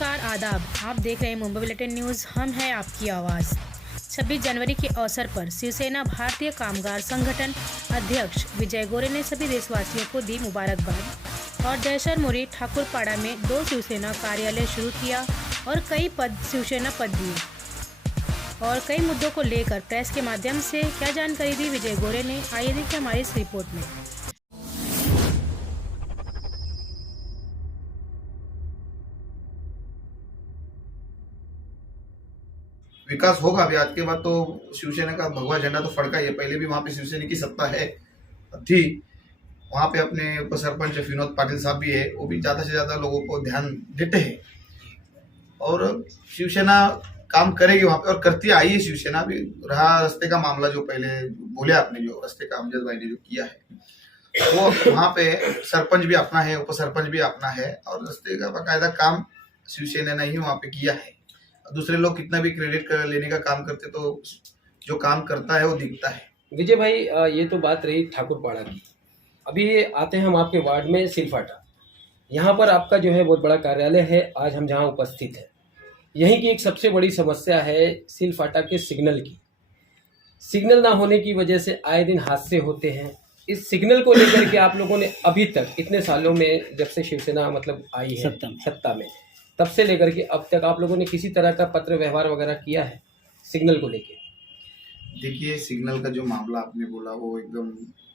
नमस्कार आदाब। आप देख रहे हैं मुंबई बुलेटिन न्यूज़। हम हैं आपकी आवाज़। 26 जनवरी के अवसर पर शिवसेना भारतीय कामगार संगठन अध्यक्ष विजय गोरे ने सभी देशवासियों को दी मुबारकबाद और दहशत मुरी ठाकुरपाड़ा में 2 शिवसेना कार्यालय शुरू किया और कई शिवसेना पद दिए और कई मुद्दों को लेकर प्रेस के माध्यम से क्या जानकारी दी विजय गोरे ने। आइए देखिए हमारी इस रिपोर्ट में। विकास होगा अभी। आज के बाद तो शिवसेना का भगवा झंडा तो फड़का ही है। पहले भी वहां पे शिवसेना की सत्ता है थी। वहां पे अपने उप सरपंच विनोद पाटिल साहब भी है, वो भी ज्यादा से ज्यादा लोगों को ध्यान देते हैं और शिवसेना काम करेगी वहां पे और करती आई है शिवसेना भी। रहा रास्ते का मामला, जो पहले बोले आपने, जो रास्ते का अमजद भाई ने जो किया है, वो वहां पे सरपंच भी अपना है, उप सरपंच भी अपना है और रास्ते का बाकायदा काम शिवसेना ने ही वहां पे किया है। दूसरे लोग कितना भी क्रेडिट लेने का काम करते तो जो काम करता है वो दिखता है। विजय भाई, ये तो बात रही ठाकुरपाड़ा की। अभी आते हैं हम आपके वार्ड में सिलफाटा। यहाँ पर आपका जो है बहुत बड़ा कार्यालय है। आज हम जहाँ उपस्थित हैं, यहीं की एक सबसे बड़ी समस्या है सिलफाटा के सिग्नल की। सिग्नल ना होने की वजह से आए दिन हादसे होते हैं। इस सिग्नल को लेकर के आप लोगों ने अभी तक इतने सालों में, जब से शिवसेना मतलब आई है सत्ता में, तब से लेकर के अब तक आप लोगों ने किसी तरह का पत्र व्यवहार वगैरह किया है सिग्नल को लेके? देखिए, सिग्नल का जो मामला आपने बोला वो एकदम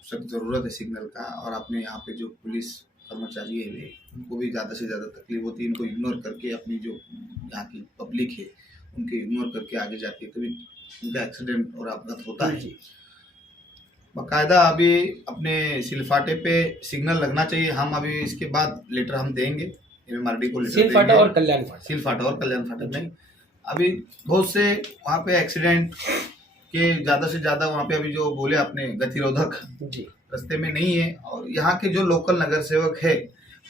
सख्त जरूरत है सिग्नल का। और आपने यहाँ पे जो पुलिस कर्मचारी है उनको भी ज़्यादा से ज़्यादा तकलीफ होती है। इनको इग्नोर करके अपनी जो यहाँ की पब्लिक है उनके इग्नोर करके आगे जाती है, तभी उनका एक्सीडेंट और आपघात होता है। बाकायदा अभी अपने सिलफाटे पे सिग्नल लगना चाहिए। हम अभी इसके बाद लेटर हम देंगे MMRD को, लेटर सिलफाटा देंगे। और कल्याण फाटक, सिलफाटा और कल्याण फाटक नहीं, अभी बहुत से वहाँ पे एक्सीडेंट के ज़्यादा से ज़्यादा वहाँ पे अभी जो बोले आपने गतिरोधक जी रास्ते में नहीं है। और यहाँ के जो लोकल नगर सेवक है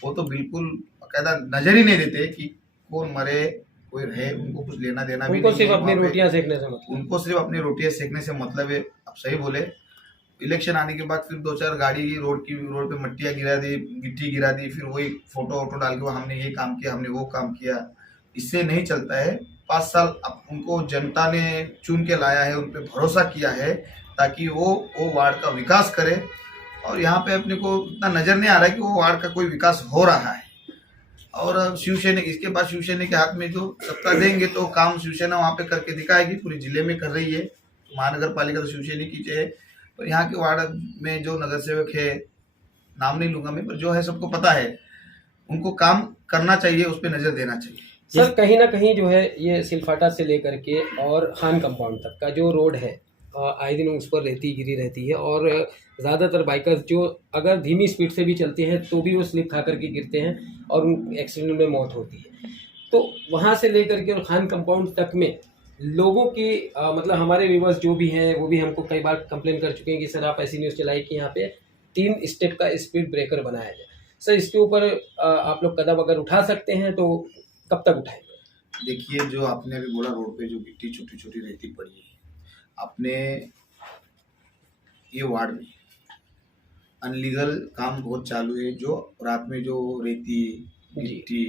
वो तो बिल्कुल बाकायदा नजर ही नहीं देते कि कौन मरे कोई रहे, उनको कुछ लेना देना भी उनको नहीं सिर्फ है। अपनी वहाँ पे रोटियां सेकने से मतलब, उनको सिर्फ अपनी रोटियां सेकने से मतलब है। आप सही बोले। इलेक्शन आने के बाद फिर 2-4 गाड़ी रोड पे मट्टियाँ गिरा दी, गिट्टी गिरा दी, फिर वही फोटो वोटो डाल के हमने ये काम किया, हमने वो काम किया। इससे नहीं चलता है। 5 साल अब उनको जनता ने चुन के लाया है, उन पर भरोसा किया है ताकि वो वार्ड का विकास करे। और यहाँ पे अपने को इतना नजर नहीं आ रहा है कि वो वार्ड का कोई विकास हो रहा है। और शिवसेना, इसके बाद शिवसेना के हाथ में जो सत्ता देंगे तो काम शिवसेना वहाँ पे करके दिखाएगी। पूरी जिले में कर रही है। महानगर पालिका तो शिवसेना की है, और यहाँ के वार्ड में जो नगर सेवक है, नाम नहीं लूंगा मैं, पर जो है सबको पता है, उनको काम करना चाहिए, उस पर नजर देना चाहिए। सर कहीं ना कहीं जो है ये सिलफाटा से लेकर के और खान कंपाउंड तक का जो रोड है, आए दिन उस पर रेती गिरी रहती है और ज़्यादातर बाइकर्स जो अगर धीमी स्पीड से भी चलते हैं तो भी वो स्लिप खा करके गिरते हैं और उन एक्सीडेंट में मौत होती है। तो वहाँ से लेकर के और खान कंपाउंड तक में लोगों की मतलब हमारे व्यूवर्स जो भी हैं वो भी हमको कई बार कंप्लेन कर चुके हैं कि सर आप ऐसी न्यूज़ चलाइए कि यहाँ पे 3 स्टेप का स्पीड ब्रेकर बनाया जाए। सर इसके ऊपर आप लोग कदम अगर उठा सकते हैं तो कब तक उठाएंगे? देखिए, जो आपने अभी बोला रोड पे जो गिट्टी छोटी छोटी रेती पड़ी है, अपने ये वार्ड में अनलीगल काम बहुत चालू है। जो रात में जो रेती गिट्टी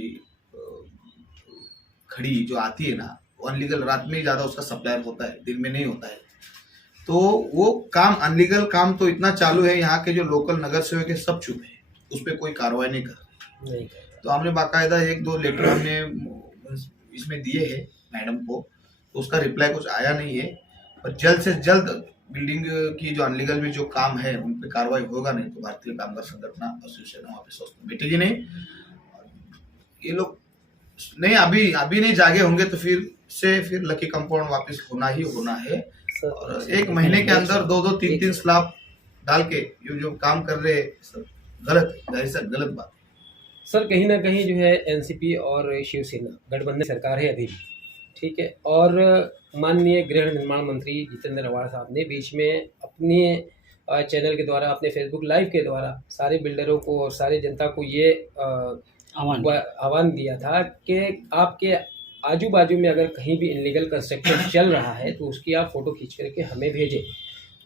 खड़ी जो आती है ना, वो अनलीगल रात में ही ज़्यादा उसका सप्लायर होता है, दिन में नहीं होता है। तो वो काम, अनलीगल काम तो इतना चालू है, यहाँ के जो लोकल नगर सेवक है सब चुप है, उस पर कोई कार्रवाई नहीं कर रहे। तो हमने बाकायदा 1-2 लेटर हमने इसमें दिए हैं मैडम को, तो उसका रिप्लाई कुछ आया नहीं है। पर जल्द से जल्द बिल्डिंग की जो अनलीगल में जो काम है उन पर कार्रवाई होगा, नहीं तो भारतीय कामगार संगठन और शिवसेना वहाँ पे स्वस्थ बैठेगी नहीं। ये लोग नहीं, अभी नहीं जागे होंगे तो फिर लकी कंपाउंड वापस होना ही होना है। और 1 महीने के अंदर 2-2, 3-3 स्लैब डाल के ये जो काम कर रहे हैं गलत है, गलत बात। सर कहीं ना कहीं जो है एनसीपी और शिवसेना गठबंधन सरकार है अभी भी, ठीक है, और माननीय गृह निर्माण मंत्री जितेंद्र अवाड़ साहब ने बीच में अपने चैनल के द्वारा, अपने फेसबुक लाइव के द्वारा सारे बिल्डरों को और सारे जनता को ये आह्वान दिया था कि आपके आजू बाजू में अगर कहीं भी इलीगल कंस्ट्रक्शन चल रहा है तो उसकी आप फ़ोटो खींच करके हमें भेजें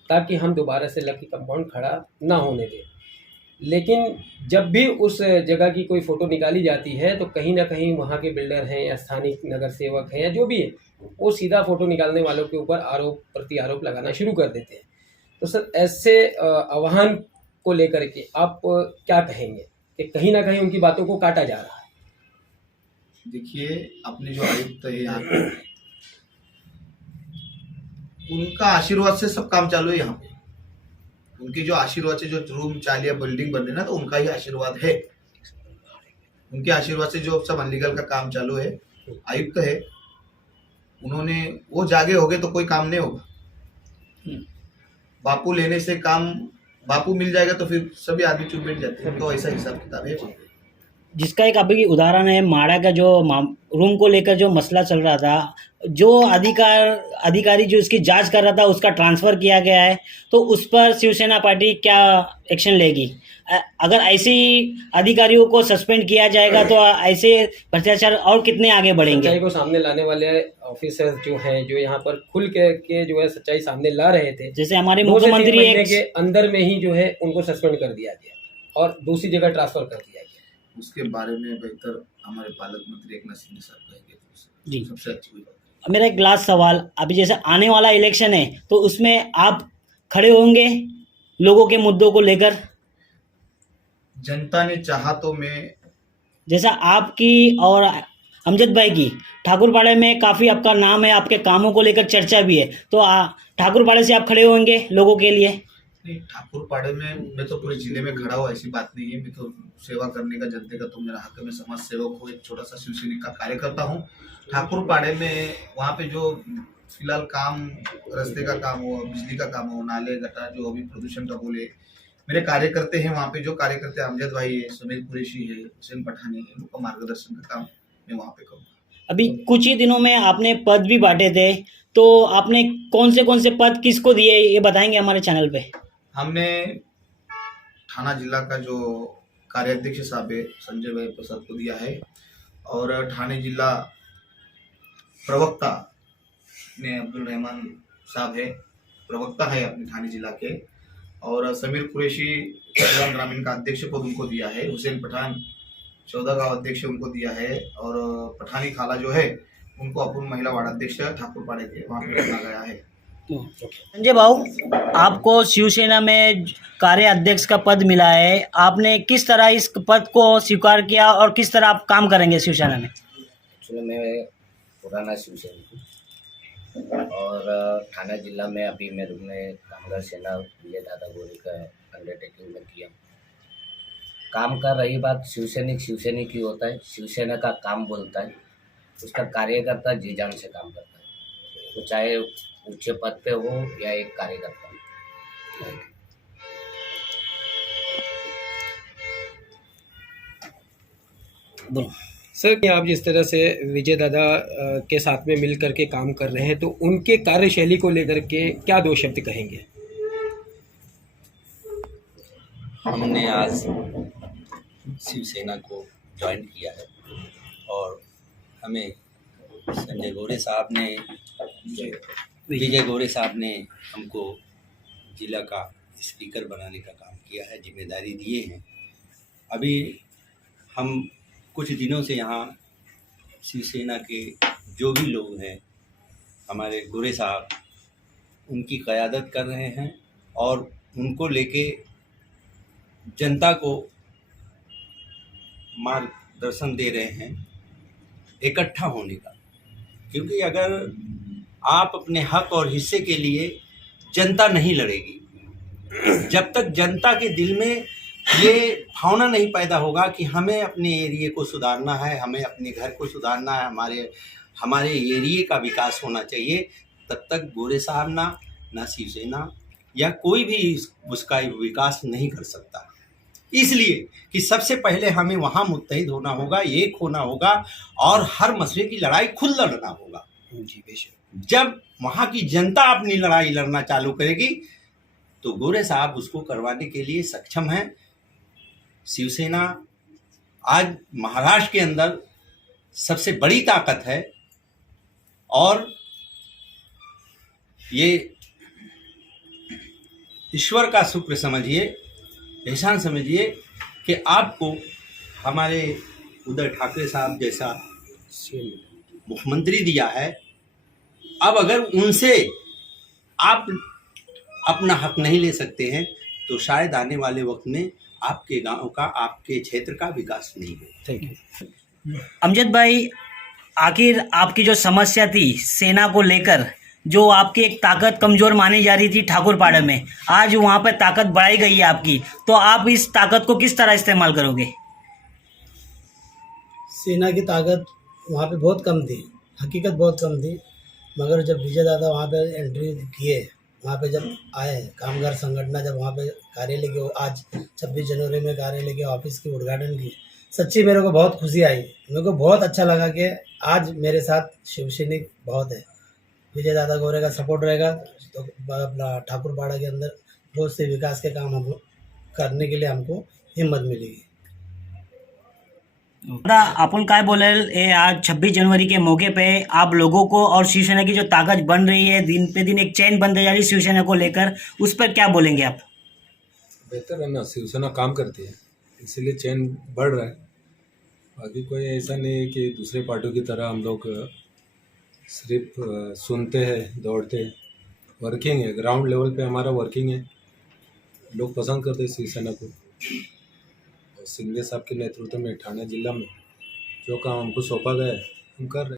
ताकि हम दोबारा से लकी कंपाउंड खड़ा ना होने दें। लेकिन जब भी उस जगह की कोई फ़ोटो निकाली जाती है तो कहीं ना कहीं वहाँ के बिल्डर हैं या स्थानीय नगर सेवक हैं या जो भी है, वो सीधा फ़ोटो निकालने वालों के ऊपर आरोप प्रति आरोप लगाना शुरू कर देते हैं। तो सर, ऐसे आह्वान को लेकर के आप क्या कहेंगे कि कहीं ना कहीं उनकी बातों को काटा जा रहा है? देखिए, अपने जो आयुक्त है यहाँ पे, उनका आशीर्वाद से सब काम चालू है यहाँ पे। उनकी जो आशीर्वाद से जो रूम चालिया बिल्डिंग बन रही ना, तो उनका ही आशीर्वाद है। उनके आशीर्वाद से जो सब अनलीगल का काम चालू है, आयुक्त है, उन्होंने वो जागे होगे तो कोई काम नहीं होगा। बापू लेने से काम, बापू मिल जाएगा तो फिर सभी आदमी चुप बैठ जाते हैं। तो ऐसा हिसाब किताब है वहाँ पे। जिसका एक अभी उदाहरण है माड़ा का जो रूम को लेकर जो मसला चल रहा था, जो अधिकारी जो इसकी जांच कर रहा था उसका ट्रांसफ़र किया गया है, तो उस पर शिवसेना पार्टी क्या एक्शन लेगी? अगर ऐसे ही अधिकारियों को सस्पेंड किया जाएगा तो ऐसे भ्रष्टाचार और कितने आगे बढ़ेंगे? सच्चाई को सामने लाने वाले ऑफिसर जो हैं, जो यहाँ पर खुल के जो है सच्चाई सामने ला रहे थे, जैसे हमारे 2 से 3 मुख्यमंत्री महीने के अंदर में ही जो है उनको सस्पेंड कर दिया गया और दूसरी जगह ट्रांसफर कर दिया गया। उसके बारे में बेहतर हमारे पालक मंत्री एकनाथ शिंदे साहब कहेंगे। जी। सबसे अच्छी बात। मेरा एक लास्ट सवाल, अभी जैसे आने वाला इलेक्शन है तो उसमें आप खड़े होंगे लोगों के मुद्दों को लेकर? जनता ने चाहा तो मैं, जैसा आपकी और अमजद भाई की ठाकुरपाड़े में काफ़ी आपका नाम है, आपके कामों को लेकर चर्चा भी है, तो ठाकुरपाड़े से आप खड़े होंगे लोगों के लिए? नहीं, ठाकुरपाड़े में मैं तो पूरे जिले में खड़ा हूँ, ऐसी बात नहीं है। मैं तो सेवा करने का, जनता का तो मेरा हक है। मैं समाज सेवक हूँ, एक छोटा सा शिवसैनिक का कार्यकर्ता हूँ। ठाकुरपाड़े में वहाँ पे जो फिलहाल काम, रास्ते का काम हो, बिजली का काम हो, नाले गटर, जो अभी प्रदूषण का बोले, मेरे कार्यकर्ते हैं वहाँ पे। जो कार्यकर्ते अमजद भाई है, समीर कुरैशी है, हुसैन पठानी है, इनका मार्गदर्शन का काम मैं वहाँ पे करूँगा। अभी कुछ ही दिनों में आपने पद भी बांटे थे, तो आपने कौन से पद किसको दिए, ये बताएंगे हमारे चैनल पे? हमने थाना जिला का जो कार्याध्यक्ष साहब है संजय भाई प्रसाद को दिया है, और थाने जिला प्रवक्ता ने अब्दुल रहमान साहब है, प्रवक्ता है अपने थाने जिला के, और समीर कुरैशी ग्रामीण का अध्यक्ष पद उनको दिया है। हुसैन पठान 14 गाँव अध्यक्ष उनको दिया है, और पठानी खाला जो है उनको अपन महिला वार्ड अध्यक्ष ठाकुरपाड़े के वहाँ पे रखा गया है। संजय भाऊ, आपको शिवसेना में कार्य अध्यक्ष का पद मिला है, आपने किस तरह इस पद को स्वीकार किया और किस तरह आप काम करेंगे शिवसेना में? एक्चुअली मैं पुराना शिवसैनिक हूँ और थाना जिला में अभी मैंने कामगार सेना विजय दादा गोरे का अंडरटेकिंग में किया। काम का रही बात, शिवसैनिक ही होता है, शिवसेना का काम बोलता है, उसका कार्यकर्ता जी जान से काम करता है, वो चाहे उच्च पद पे हो या एक कार्यकर्ता। सर, आप जिस तरह से विजय दादा के साथ में मिल करके काम कर रहे हैं, तो उनके कार्यशैली को लेकर के क्या 2 शब्द कहेंगे? हमने आज शिवसेना को ज्वाइन किया है और हमें संजय गोरे साहब ने, विजय गोरे साहब ने हमको जिला का स्पीकर बनाने का काम किया है, जिम्मेदारी दिए हैं। अभी हम कुछ दिनों से यहाँ शिवसेना के जो भी लोग हैं, हमारे गोरे साहब उनकी क़यादत कर रहे हैं और उनको लेके जनता को मार्गदर्शन दे रहे हैं इकट्ठा होने का। क्योंकि अगर आप अपने हक और हिस्से के लिए, जनता नहीं लड़ेगी जब तक जनता के दिल में ये भावना नहीं पैदा होगा कि हमें अपने एरिए को सुधारना है, हमें अपने घर को सुधारना है, हमारे एरिए का विकास होना चाहिए, तब तक गोरे साहब ना शिवसेना या कोई भी उसका विकास नहीं कर सकता। इसलिए कि सबसे पहले हमें वहाँ मुत्तहिद होना होगा, एक होना होगा और हर मसले की लड़ाई खुद लड़ना होगा। जी बेशक। जब वहाँ की जनता अपनी लड़ाई लड़ना चालू करेगी तो गोरे साहब उसको करवाने के लिए सक्षम हैं। शिवसेना आज महाराष्ट्र के अंदर सबसे बड़ी ताकत है और ये ईश्वर का शुक्र समझिए एहसान समझिए कि आपको हमारे उद्धव ठाकरे साहब जैसा मुख्यमंत्री दिया है। अब अगर उनसे आप अपना हक नहीं ले सकते हैं तो शायद आने वाले वक्त में आपके गांव का, आपके क्षेत्र का विकास नहीं हो। Thank you. अमजद भाई, आखिर आपकी जो समस्या थी सेना को लेकर, जो आपकी एक ताकत कमज़ोर मानी जा रही थी ठाकुरपाड़ा में, आज वहाँ पर ताकत बढ़ाई गई है आपकी, तो आप इस ताकत को किस तरह इस्तेमाल करोगे? सेना की ताकत वहाँ पे बहुत कम थी, हकीकत बहुत कम थी, मगर जब विजय दादा वहाँ पे एंट्री किए, वहाँ पे जब आए कामगार संगठन, जब वहाँ पे कार्यालय की आज 26 जनवरी में कार्यालय के ऑफिस की उद्घाटन की, सच्ची मेरे को बहुत खुशी आई। मेरे को बहुत अच्छा लगा कि आज मेरे साथ शिव सैनिक बहुत है। विजय दादा गोरे का सपोर्ट रहेगा तो ठाकुरपाड़ा के अंदर बहुत से विकास के काम हम करने के लिए हमको हिम्मत मिलेगी। दादा, आपण काय बोलेल आज 26 जनवरी के मौके पे आप लोगों को और शिवसेना की जो ताकत बन रही है, दिन पे दिन एक चैन बनते जा रही है शिवसेना को लेकर, उस पर क्या बोलेंगे आप? बेहतर है ना, शिवसेना काम करती है इसीलिए चैन बढ़ रहा है। बाकी कोई ऐसा नहीं है कि दूसरे पार्टियों की तरह हम लोग सिर्फ सुनते हैं, दौड़ते हैं। वर्किंग है, ग्राउंड लेवल पे हमारा वर्किंग है, लोग पसंद करते हैं शिवसेना को। और सिंधे साहब के नेतृत्व में ठाणे जिला में जो काम हमको सौंपा गया है हम कर रहे हैं।